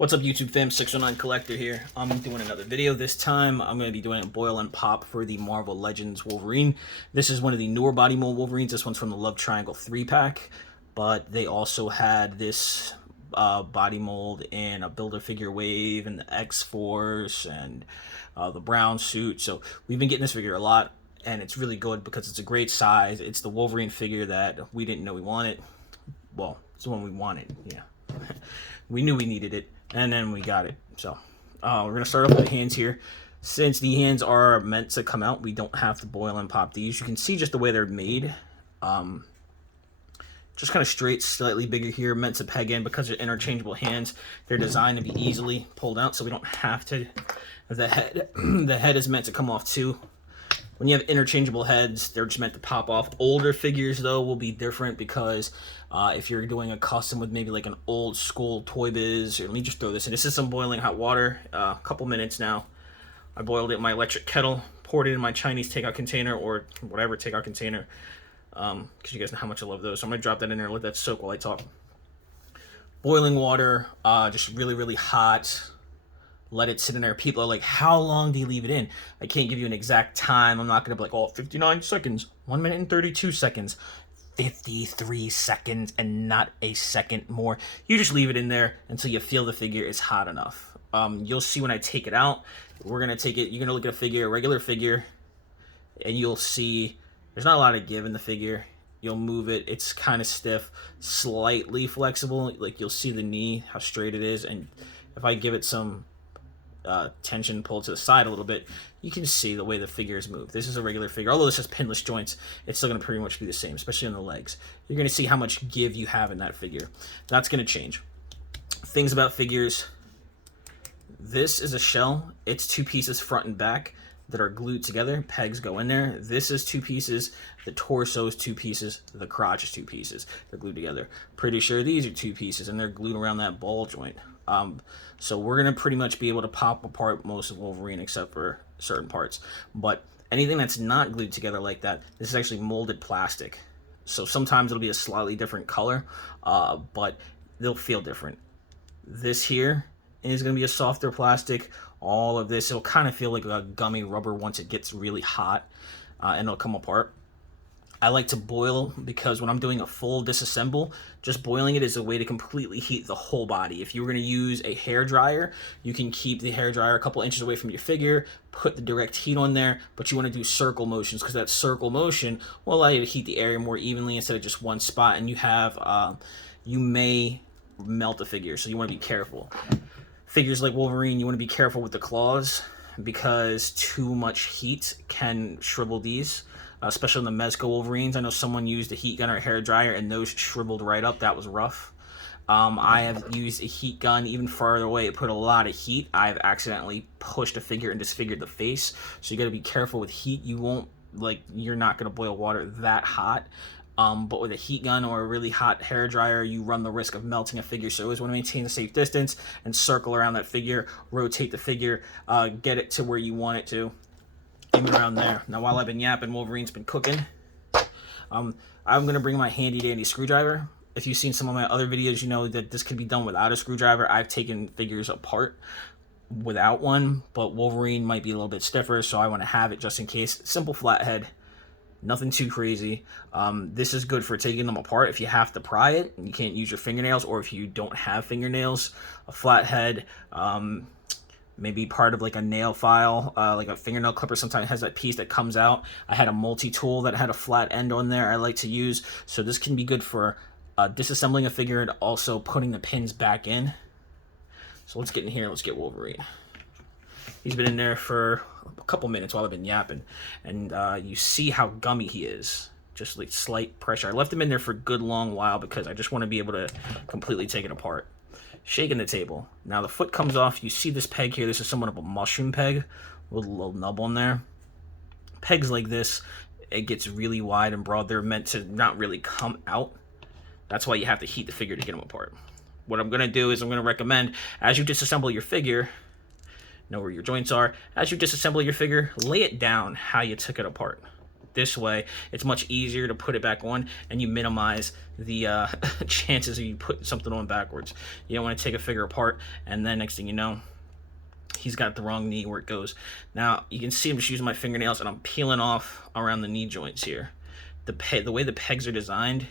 What's up, YouTube fam? 609 Collector here. I'm doing another video. This time I'm going to be doing a boil and pop for the Marvel Legends Wolverine. This is one of the newer body mold Wolverines. This one's from the Love Triangle 3-pack, but they also had this body mold in a Build-A-Figure Wave and the X-Force and the brown suit. So we've been getting this figure a lot, and it's really good because it's a great size. It's the Wolverine figure that we didn't know we wanted. Well, it's the one we wanted, yeah. We knew we needed it, and then we got it. So we're gonna start off with the hands here. Since the hands are meant to come out, we don't have to boil and pop these. You can see just the way they're made. Just kind of straight, slightly bigger here, meant to peg in because they're interchangeable hands. They're designed to be easily pulled out, so we don't have to. The head is meant to come off too. When you have interchangeable heads, they're just meant to pop off. Older figures, though, will be different because if you're doing a custom with maybe like an old school Toy Biz, or let me just throw this in. This is some boiling hot water, a couple minutes now. I boiled it in my electric kettle, poured it in my Chinese takeout container or whatever takeout container, because you guys know how much I love those. So I'm going to drop that in there and let that soak while I talk. Boiling water, just really, really hot. Let it sit in there. People are like, how long do you leave it in? I can't give you an exact time. I'm not going to be like, oh, 59 seconds, 1 minute and 32 seconds, 53 seconds, and not a second more. You just leave it in there until you feel the figure is hot enough. You'll see when I take it out. We're going to take it. You're going to look at a figure, a regular figure, and you'll see there's not a lot of give in the figure. You'll move it. It's kind of stiff, slightly flexible. Like you'll see the knee, how straight it is. And if I give it some tension, pull to the side a little bit, you can see the way the figures move. This is a regular figure, although this has pinless joints. It's still going to pretty much be the same, especially on the legs. You're going to see how much give you have in that figure. That's going to change. Things about figures: this is a shell. It's two pieces front and back that are glued together. Pegs go in there. This is two pieces. The torso is two pieces. The crotch is two pieces. They're glued together. Pretty sure these are two pieces, and they're glued around that ball joint. So we're going to pretty much be able to pop apart most of Wolverine except for certain parts. But anything that's not glued together like that, this is actually molded plastic. So sometimes it'll be a slightly different color, but they'll feel different. This here is going to be a softer plastic. All of this, it'll kind of feel like a gummy rubber once it gets really hot, and it'll come apart. I like to boil because when I'm doing a full disassemble, just boiling it is a way to completely heat the whole body. If you were going to use a hair dryer, you can keep the hair dryer a couple inches away from your figure, put the direct heat on there, but you want to do circle motions because that circle motion will allow you to heat the area more evenly instead of just one spot, and you have you may melt a figure, so you want to be careful. Figures like Wolverine, you want to be careful with the claws because too much heat can shrivel these. Especially on the Mezco Wolverines. I know someone used a heat gun or a hair dryer and those shriveled right up. That was rough. I have used a heat gun even farther away. It put a lot of heat. I've accidentally pushed a figure and disfigured the face. So you got to be careful with heat. You won't, you're not going to boil water that hot. But with a heat gun or a really hot hair dryer, you run the risk of melting a figure. So you always want to maintain a safe distance and circle around that figure, rotate the figure, get it to where you want it to. Aim it around there. Now, while I've been yapping, Wolverine's been cooking. I'm going to bring my handy-dandy screwdriver. If you've seen some of my other videos, you know that this can be done without a screwdriver. I've taken figures apart without one, but Wolverine might be a little bit stiffer, so I want to have it just in case. Simple flathead. Nothing too crazy. This is good for taking them apart if you have to pry it and you can't use your fingernails, or if you don't have fingernails. A flathead, maybe part of like a nail file, like a fingernail clipper sometimes has that piece that comes out. I had a multi-tool that had a flat end on there I like to use. So this can be good for disassembling a figure and also putting the pins back in. So let's get in here. Let's get Wolverine. He's been in there for a couple minutes while I've been yapping. And you see how gummy he is. Just like slight pressure. I left him in there for a good long while because I just want to be able to completely take it apart. Shaking the table. Now the foot comes off. You see this peg here. This is somewhat of a mushroom peg with a little nub on there. Pegs like this, it gets really wide and broad. They're meant to not really come out. That's why you have to heat the figure to get them apart. What I'm going to do is I'm going to recommend, as you disassemble your figure, know where your joints are. As you disassemble your figure, lay it down how you took it apart. this way, it's much easier to put it back on, and you minimize the chances of you putting something on backwards. You don't want to take a figure apart, and then next thing you know, he's got the wrong knee where it goes. Now, you can see I'm just using my fingernails, and I'm peeling off around the knee joints here. The way the pegs are designed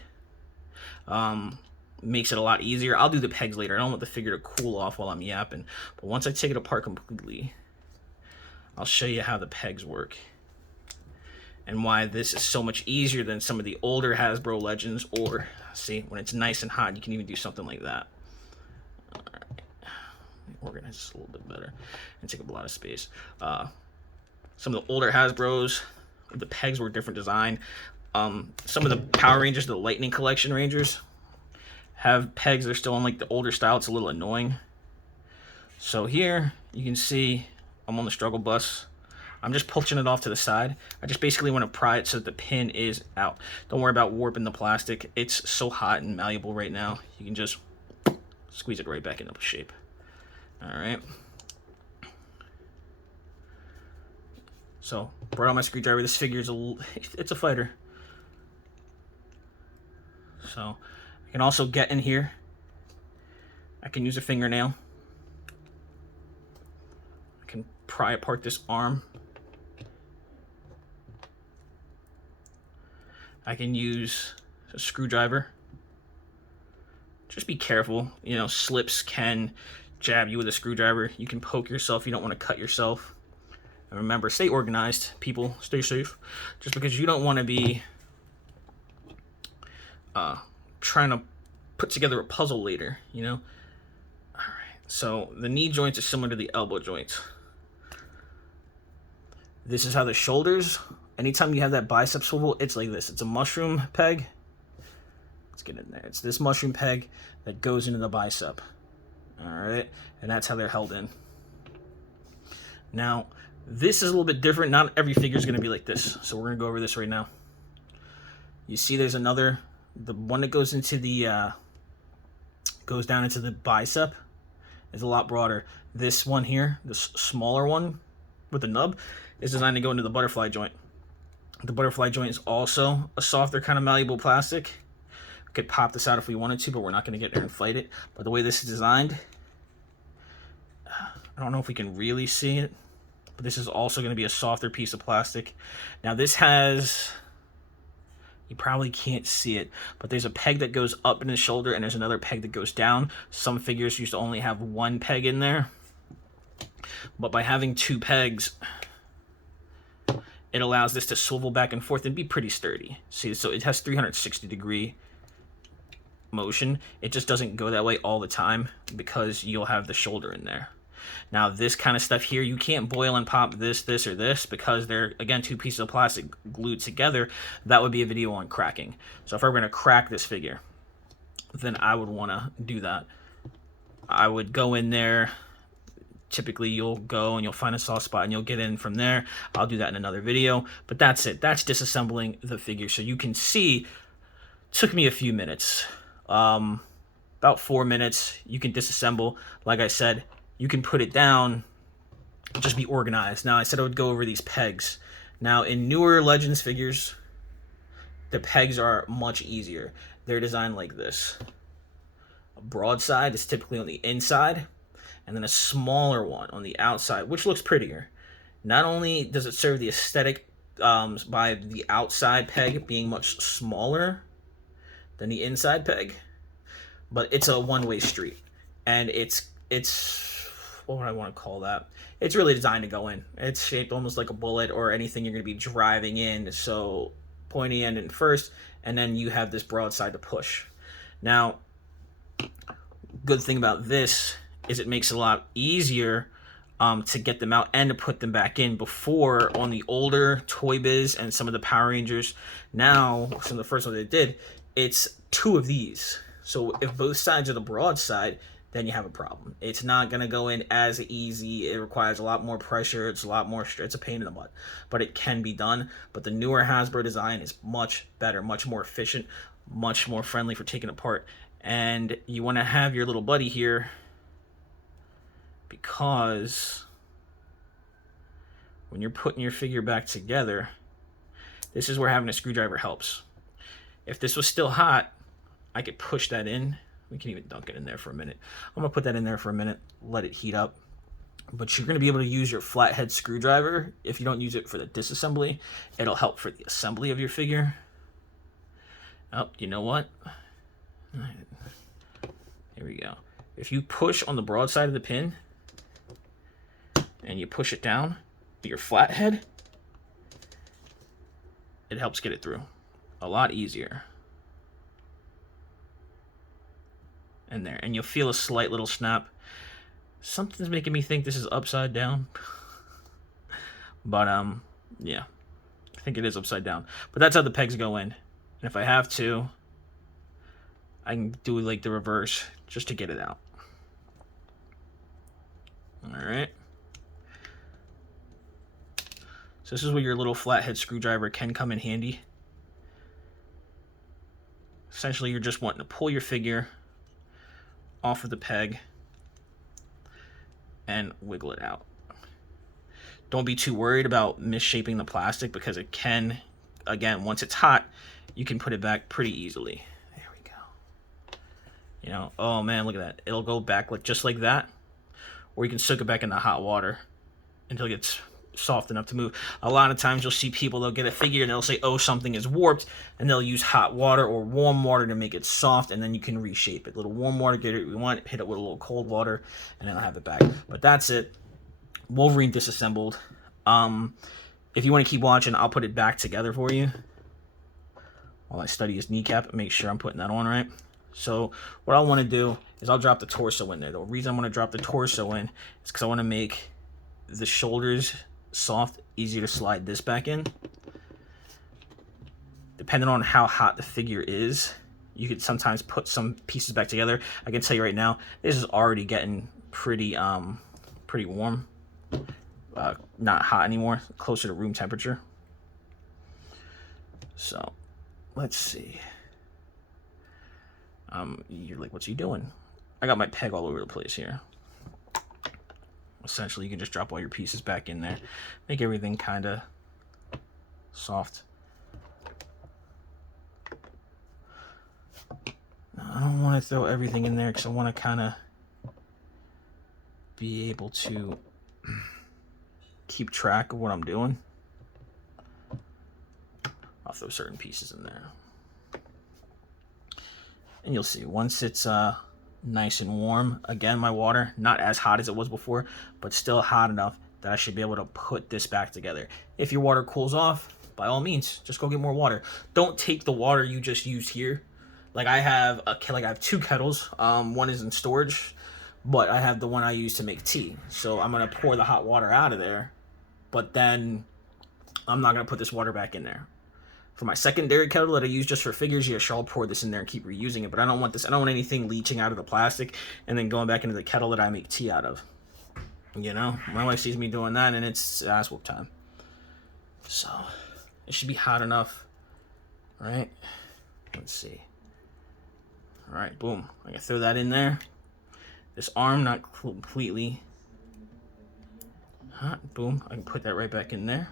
makes it a lot easier. I'll do the pegs later. I don't want the figure to cool off while I'm yapping. But once I take it apart completely, I'll show you how the pegs work and why this is so much easier than some of the older Hasbro Legends, or, see, when it's nice and hot, you can even do something like that. All right. Organize this a little bit better and take up a lot of space. Some of the older Hasbros, the pegs were different design. Some of the Power Rangers, the Lightning Collection Rangers, have pegs. They're still on like the older style. It's a little annoying. So here you can see I'm on the struggle bus. I'm just pushing it off to the side. I just basically want to pry it so that the pin is out. Don't worry about warping the plastic. It's so hot and malleable right now. You can just squeeze it right back into shape. All right. So brought out my screwdriver. This figure is it's a fighter. So I can also get in here. I can use a fingernail. I can pry apart this arm. I can use a screwdriver. Just be careful. You know, slips can jab you with a screwdriver. You can poke yourself. You don't want to cut yourself. And remember, stay organized, people. Stay safe. Just because you don't want to be trying to put together a puzzle later, you know? All right. So the knee joints are similar to the elbow joints. This is how the shoulders, anytime you have that bicep swivel, it's like this. It's a mushroom peg. Let's get in there. It's this mushroom peg that goes into the bicep. All right. And that's how they're held in. Now, this is a little bit different. Not every figure is going to be like this. So we're going to go over this right now. You see there's another, the one that goes into the, goes down into the bicep is a lot broader. This one here, this smaller one with the nub, is designed to go into the butterfly joint. The butterfly joint is also a softer kind of malleable plastic. We could pop this out if we wanted to, but we're not going to get there and fight it. But the way this is designed, I don't know if we can really see it, but this is also going to be a softer piece of plastic. Now this has, you probably can't see it, but there's a peg that goes up in the shoulder and there's another peg that goes down. Some figures used to only have one peg in there, but by having two pegs, it allows this to swivel back and forth and be pretty sturdy. See, so it has 360-degree motion. It just doesn't go that way all the time because you'll have the shoulder in there. Now, this kind of stuff here, you can't boil and pop this, or this because they're, again, two pieces of plastic glued together. That would be a video on cracking. So if I were going to crack this figure, then I would want to do that. I would go in there. Typically, you'll go and you'll find a soft spot and you'll get in from there. I'll do that in another video. But that's it. That's disassembling the figure. So you can see, took me a few minutes. About 4 minutes. You can disassemble. Like I said, you can put it down, just be organized. Now, I said I would go over these pegs. Now, in newer Legends figures, the pegs are much easier. They're designed like this. A broad side is typically on the inside, and then a smaller one on the outside, which looks prettier. Not only does it serve the aesthetic by the outside peg being much smaller than the inside peg, but it's a one-way street. And it's what would I want to call that? It's really designed to go in. It's shaped almost like a bullet or anything you're going to be driving in. So pointy end in first, and then you have this broad side to push. Now, good thing about this is it makes it a lot easier to get them out and to put them back in. Before, on the older Toy Biz and some of the Power Rangers, now, some of the first ones they did, it's two of these. So if both sides are the broad side, then you have a problem. It's not going to go in as easy. It requires a lot more pressure. It's a lot more, it's a pain in the butt, but it can be done. But the newer Hasbro design is much better, much more efficient, much more friendly for taking apart. And you want to have your little buddy here because when you're putting your figure back together, This is where having a screwdriver helps. If this was still hot, I could push that in. We can even dunk it in there for a minute. I'm gonna put that in there for a minute, let it heat up. But you're gonna be able to use your flathead screwdriver. If you don't use it for the disassembly, it'll help for the assembly of your figure. Oh, you know what? Here we go. If you push on the broad side of the pin and you push it down with your flathead, it helps get it through a lot easier. And there, and you'll feel a slight little snap. Something's making me think this is upside down. But yeah, I think it is upside down. But that's how the pegs go in. And if I have to, I can do like the reverse just to get it out. All right. So this is where your little flathead screwdriver can come in handy. Essentially, you're just wanting to pull your figure off of the peg and wiggle it out. Don't be too worried about misshaping the plastic, because it can, again, once it's hot, you can put it back pretty easily. There we go. You know, oh man, look at that. It'll go back like just like that. Or you can soak it back in the hot water until it gets soft enough to move. A lot of times you'll see people, they'll get a figure and they'll say, oh, something is warped, and they'll use hot water or warm water to make it soft, and then you can reshape it. A little warm water, get it we want, hit it with a little cold water, and then I'll have it back. But that's it. Wolverine disassembled. If you want to keep watching, I'll put it back together for you while I study his kneecap and make sure I'm putting that on right. So what I want to do is I'll drop the torso in there. The reason I'm going to drop the torso in is because I want to make the shoulders soft, easier to slide this back in. Depending on how hot the figure is, you could sometimes put some pieces back together. I can tell you right now, this is already getting pretty warm. Not hot anymore, closer to room temperature. So let's see. You're like, what's he doing? I got my peg all over the place here. Essentially, you can just drop all your pieces back in there, make everything kind of soft. Now, I don't want to throw everything in there because I want to kind of be able to keep track of what I'm doing. I'll throw certain pieces in there. And you'll see, once it's nice and warm, again, my water, not as hot as it was before, but still hot enough that I should be able to put this back together. If your water cools off, by all means, just go get more water. Don't take the water you just used here. Like I have two kettles. One is in storage, but I have the one I use to make tea. So I'm gonna pour the hot water out of there, but then I'm not gonna put this water back in there. For my secondary kettle that I use just for figures, yeah, sure, I'll pour this in there and keep reusing it, but I don't want this. I don't want anything leaching out of the plastic and then going back into the kettle that I make tea out of. You know, my wife sees me doing that and it's ass whoop time. So it should be hot enough, right? Let's see. All right, boom. I can throw that in there. This arm not completely hot. Boom. I can put that right back in there.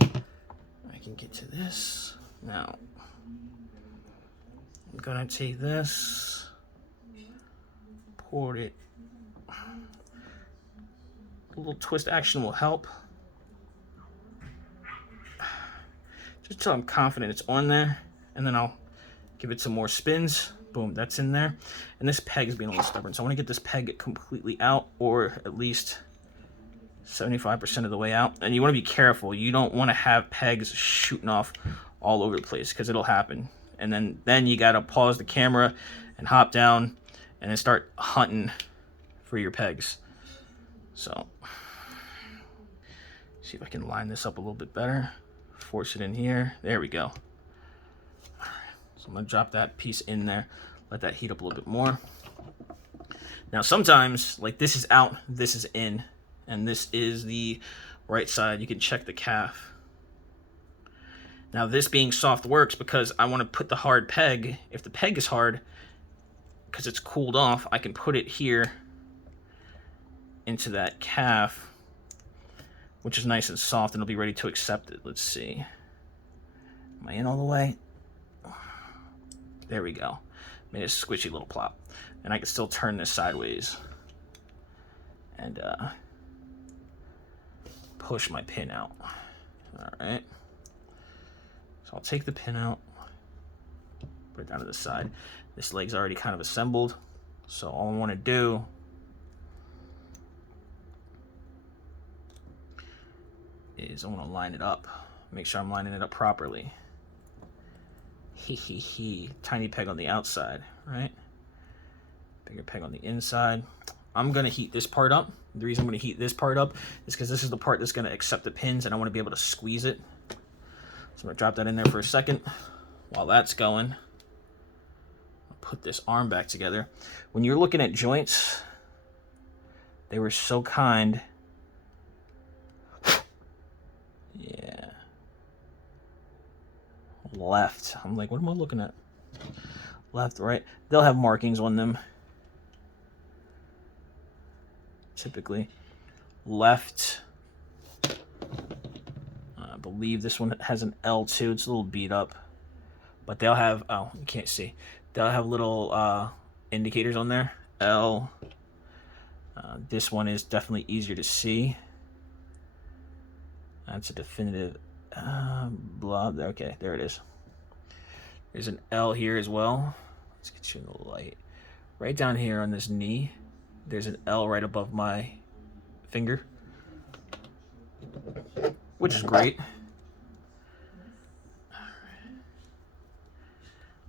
I can get to this. Now, I'm gonna take this, pour it. A little twist action will help. Just till I'm confident it's on there, and then I'll give it some more spins. Boom, that's in there. And this peg is being a little stubborn, so I want to get this peg completely out, or at least 75% of the way out. And you want to be careful. You don't want to have pegs shooting off all over the place, because it'll happen. And then you got to pause the camera and hop down and then start hunting for your pegs. So see if I can line this up a little bit better. Force it in here. There we go. All right. So I'm going to drop that piece in there. Let that heat up a little bit more. Now sometimes, like, this is out, this is in. And this is the right side. You can check the calf. Now this being soft works because I want to put the hard peg. If the peg is hard, because it's cooled off, I can put it here into that calf, which is nice and soft, and it'll be ready to accept it. Let's see. Am I in all the way? There we go. Made a squishy little plop. And I can still turn this sideways and push my pin out. All right. So I'll take the pin out, put it down to the side. This leg's already kind of assembled. So all I want to do is I want to line it up. Make sure I'm lining it up properly. Tiny peg on the outside, right? Bigger peg on the inside. I'm going to heat this part up. The reason I'm going to heat this part up is because this is the part that's going to accept the pins, and I want to be able to squeeze it. So I'm going to drop that in there for a second. While that's going, I'll put this arm back together. When you're looking at joints, they were so kind. Yeah. Left. I'm like, what am I looking at? Left, right. They'll have markings on them. Typically. Left. I believe this one has an L too. It's a little beat up. But they'll have, oh, you can't see. They'll have little indicators on there. L. This one is definitely easier to see. That's a definitive blah. Okay, there it is. There's an L here as well. Let's get you in the light. Right down here on this knee, there's an L right above my finger, which is great.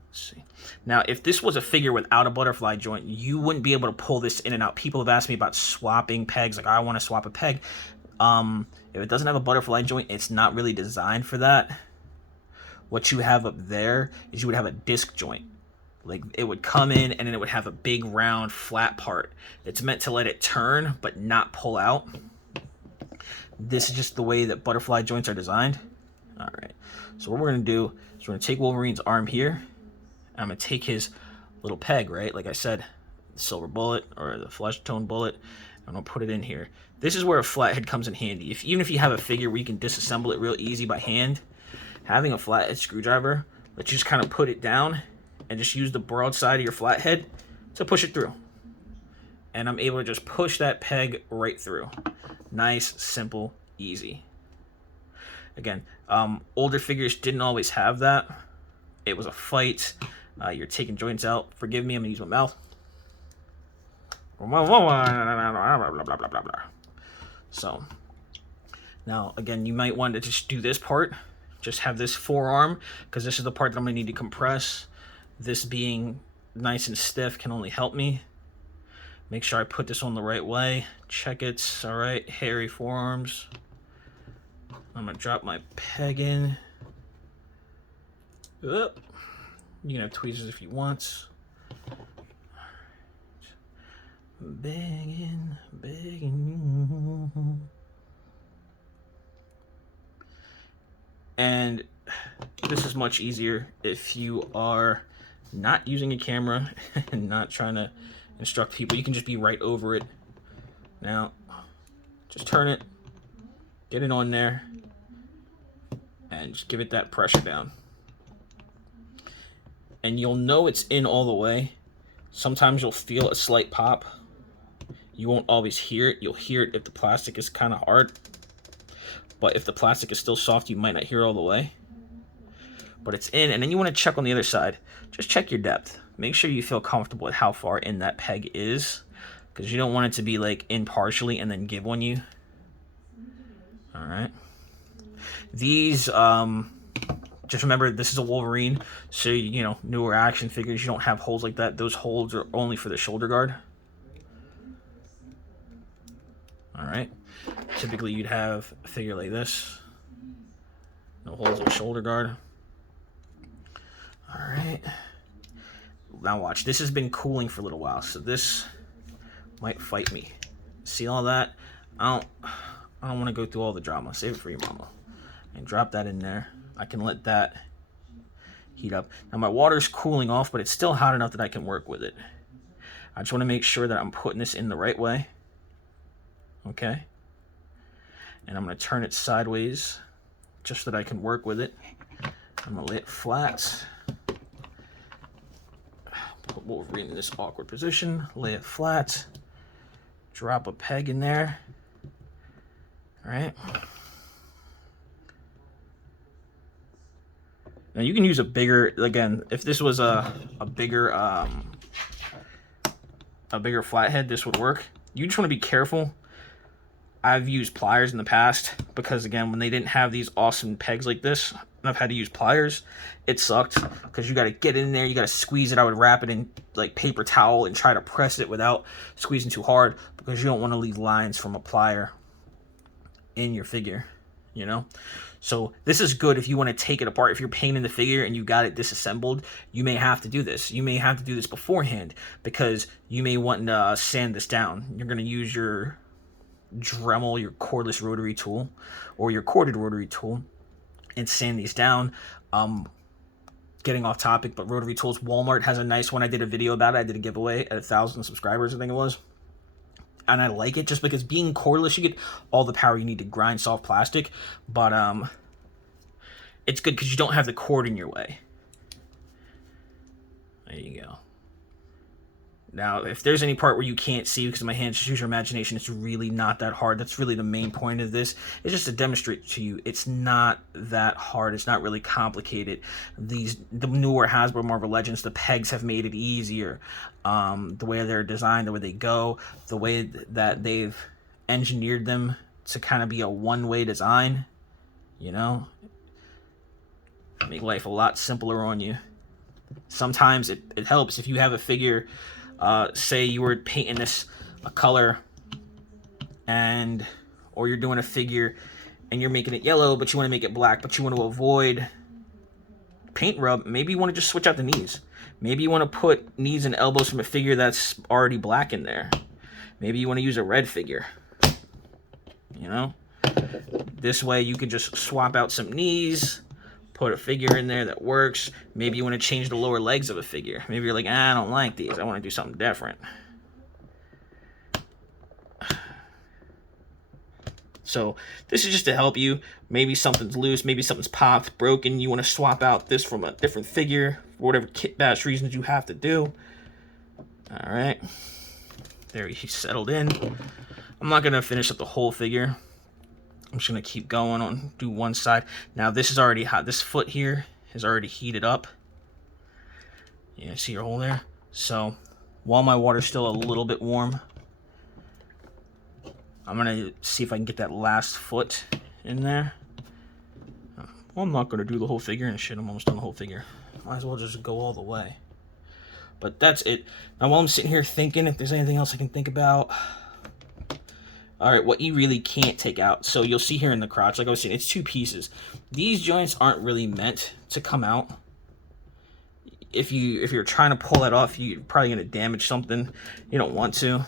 Let's see. Now, if this was a figure without a butterfly joint, you wouldn't be able to pull this in and out. People have asked me about swapping pegs. Like, I want to swap a peg. If it doesn't have a butterfly joint, it's not really designed for that. What you have up there is you would have a disc joint. Like, it would come in and then it would have a big round flat part. It's meant to let it turn but not pull out. This is just the way that butterfly joints are designed. All right. So what we're going to do is we're going to take Wolverine's arm here. And I'm going to take his little peg, right? Like I said, the silver bullet or the flesh tone bullet. I'm going to put it in here. This is where a flathead comes in handy. Even if you have a figure where you can disassemble it real easy by hand, having a flathead screwdriver lets you just kind of put it down and just use the broad side of your flathead to push it through. And I'm able to just push that peg right through. Nice, simple, easy. Again, older figures didn't always have that. It was a fight. You're taking joints out. Forgive me, I'm going to use my mouth. So now again, you might want to just do this part, just have this forearm, because this is the part that I'm gonna need to compress. This being nice and stiff can only help me. Make sure I put this on the right way. Check it. All right, hairy forearms. I'm gonna drop my peg in. You can have tweezers if you want. Begging. And this is much easier if you are not using a camera and not trying to instruct people. You can just be right over it. Now, just turn it, get it on there, and just give it that pressure down. And you'll know it's in all the way. Sometimes you'll feel a slight pop. You won't always hear it. You'll hear it if the plastic is kind of hard. But if the plastic is still soft, you might not hear it all the way. But it's in, and then you want to check on the other side. Just check your depth. Make sure you feel comfortable with how far in that peg is, because you don't want it to be like in partially and then give on you. All right. These, just remember, this is a Wolverine, so, you know, newer action figures, you don't have holes like that. Those holes are only for the shoulder guard. All right. Typically, you'd have a figure like this. No holes in the shoulder guard. All right. Now watch. This has been cooling for a little while, so this might fight me. See all that? I don't want to go through all the drama. Save it for your mama. And drop that in there. I can let that heat up. Now my water's cooling off, but it's still hot enough that I can work with it. I just want to make sure that I'm putting this in the right way. Okay. And I'm going to turn it sideways just so that I can work with it. I'm gonna lay it flat. Put Wolverine in this awkward position, lay it flat, drop a peg in there. All right. Now you can use a bigger, again, if this was a bigger flathead, this would work. You just want to be careful. I've used pliers in the past because, again, when they didn't have these awesome pegs like this, and I've had to use pliers, it sucked because you got to get in there, you got to squeeze it. I would wrap it in like paper towel and try to press it without squeezing too hard because you don't want to leave lines from a plier in your figure, you know? So this is good if you want to take it apart. If you're painting the figure and you got it disassembled, you may have to do this. You may have to do this beforehand because you may want to sand this down. You're going to use your Dremel, your cordless rotary tool, or your corded rotary tool, and sand these down. Getting off topic, but rotary tools, Walmart has a nice one. I did a video about it. I did a giveaway at 1,000 subscribers, I think it was. And I like it just because being cordless, you get all the power you need to grind soft plastic. But it's good because you don't have the cord in your way. There you go. Now, if there's any part where you can't see because of my hands, just use your imagination. It's really not that hard. That's really the main point of this. It's just to demonstrate to you it's not that hard. It's not really complicated. The newer Hasbro Marvel Legends, the pegs have made it easier. The way they're designed, the way they go, the way that they've engineered them to kind of be a one-way design, you know, make life a lot simpler on you. Sometimes it helps if you have a figure. Say you were painting this a color or you're doing a figure and you're making it yellow, but you want to make it black, but you want to avoid paint rub. Maybe you want to just switch out the knees. Maybe you want to put knees and elbows from a figure that's already black in there. Maybe you want to use a red figure, you know? This way you can just swap out some knees, put a figure in there that works. Maybe you want to change the lower legs of a figure. Maybe you're like, I don't like these. I want to do something different. So this is just to help you. Maybe something's loose. Maybe something's popped, broken. You want to swap out this from a different figure for whatever kit bash reasons you have to do. All right. There he's settled in. I'm not going to finish up the whole figure. I'm just going to keep going on, do one side. Now, this is already hot. This foot here is already heated up. Yeah, see your hole there? So, while my water's still a little bit warm, I'm going to see if I can get that last foot in there. Well, I'm not going to do the whole figure, and shit, I'm almost done the whole figure. Might as well just go all the way. But that's it. Now, while I'm sitting here thinking if there's anything else I can think about... All right, what you really can't take out. So you'll see here in the crotch, like I was saying, it's two pieces. These joints aren't really meant to come out. If you're trying to pull that off, you're probably going to damage something. You don't want to.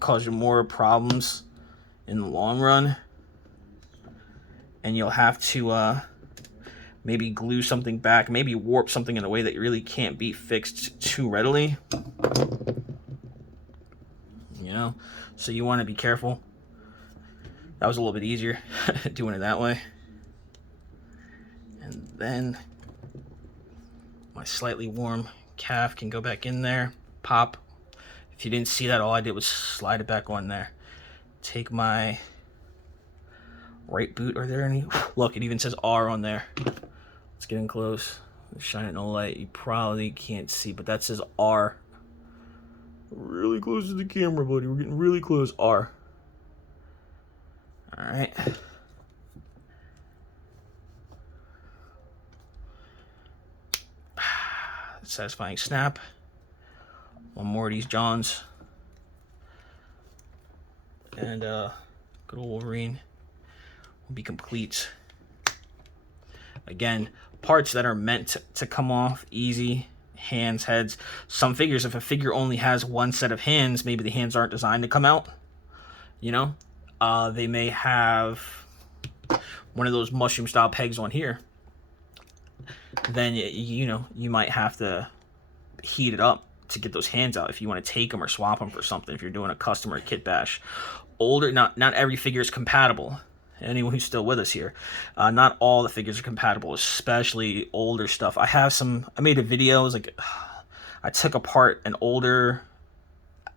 Cause you more problems in the long run. And you'll have to maybe glue something back, maybe warp something in a way that really can't be fixed too readily. You know? So you want to be careful. That was a little bit easier doing it that way. And then my slightly warm calf can go back in there, pop. If you didn't see that, all I did was slide it back on there. Take my right boot. Are there any? Look, it even says R on there. Let's get in close. Shine it in the light. You probably can't see, but that says R. Really close to the camera, buddy. We're getting really close. R. All right. Satisfying snap. One more of these Johns. And good old Wolverine will be complete. Again, parts that are meant to come off easy. Hands, heads. Some figures, if a figure only has one set of hands, maybe the hands aren't designed to come out. You know? They may have one of those mushroom style pegs on here. Then, you know, you might have to heat it up to get those hands out if you want to take them or swap them for something if you're doing a custom or a kit bash. Not every figure is compatible. anyone who's still with us here. Not all the figures are compatible, especially older stuff. I made a video. It was like, I took apart an older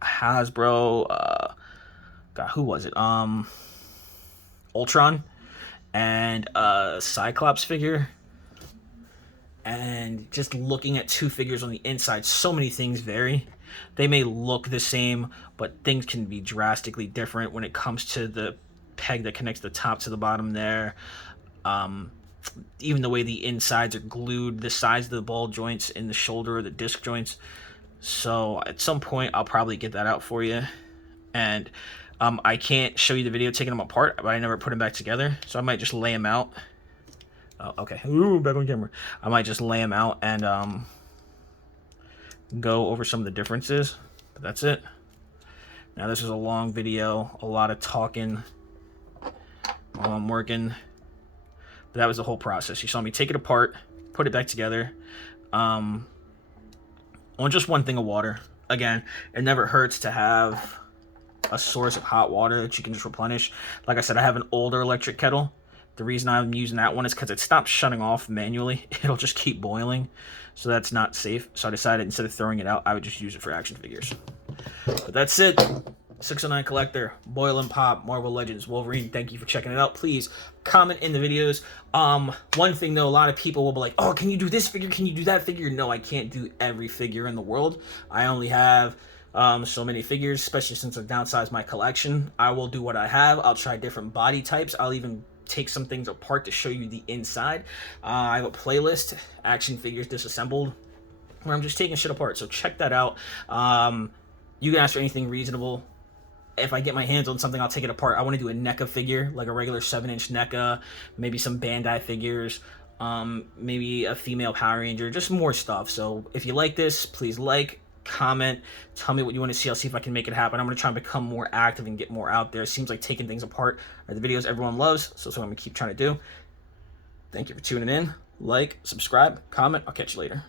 Hasbro, God, who was it? Ultron and a Cyclops figure. And just looking at two figures on the inside, so many things vary. They may look the same, but things can be drastically different when it comes to the peg that connects the top to the bottom there. Even the way the insides are glued, the size of the ball joints in the shoulder or the disc joints. So at some point, I'll probably get that out for you. And I can't show you the video taking them apart, but I never put them back together. So I might just lay them out. Oh, okay. Ooh, back on camera. I might just lay them out and go over some of the differences. But that's it. Now this is a long video, a lot of talking while I'm working. But that was the whole process. You saw me take it apart, put it back together. On just one thing of water. Again, it never hurts to have a source of hot water that you can just replenish. Like I said, I have an older electric kettle. The reason I'm using that one is because it stops shutting off manually. It'll just keep boiling. So that's not safe. So I decided instead of throwing it out, I would just use it for action figures. But that's it. 609 Collector, Boil and Pop, Marvel Legends Wolverine. Thank you for checking it out. Please comment in the videos. One thing though, a lot of people will be like, oh, can you do this figure? Can you do that figure? No, I can't do every figure in the world. I only have so many figures, especially since I've downsized my collection. I will do what I have. I'll try different body types. I'll even take some things apart to show you the inside. I have a playlist, Action Figures Disassembled, where I'm just taking shit apart. So check that out. You can ask for anything reasonable. If I get my hands on something, I'll take it apart. I want to do a NECA figure, like a regular 7-inch NECA, maybe some Bandai figures, maybe a female Power Ranger, just more stuff. So if you like this, please like, comment, tell me what you want to see. I'll see if I can make it happen. I'm going to try and become more active and get more out there. It seems like taking things apart are the videos everyone loves, so that's what I'm going to keep trying to do. Thank you for tuning in. Like, subscribe, comment. I'll catch you later.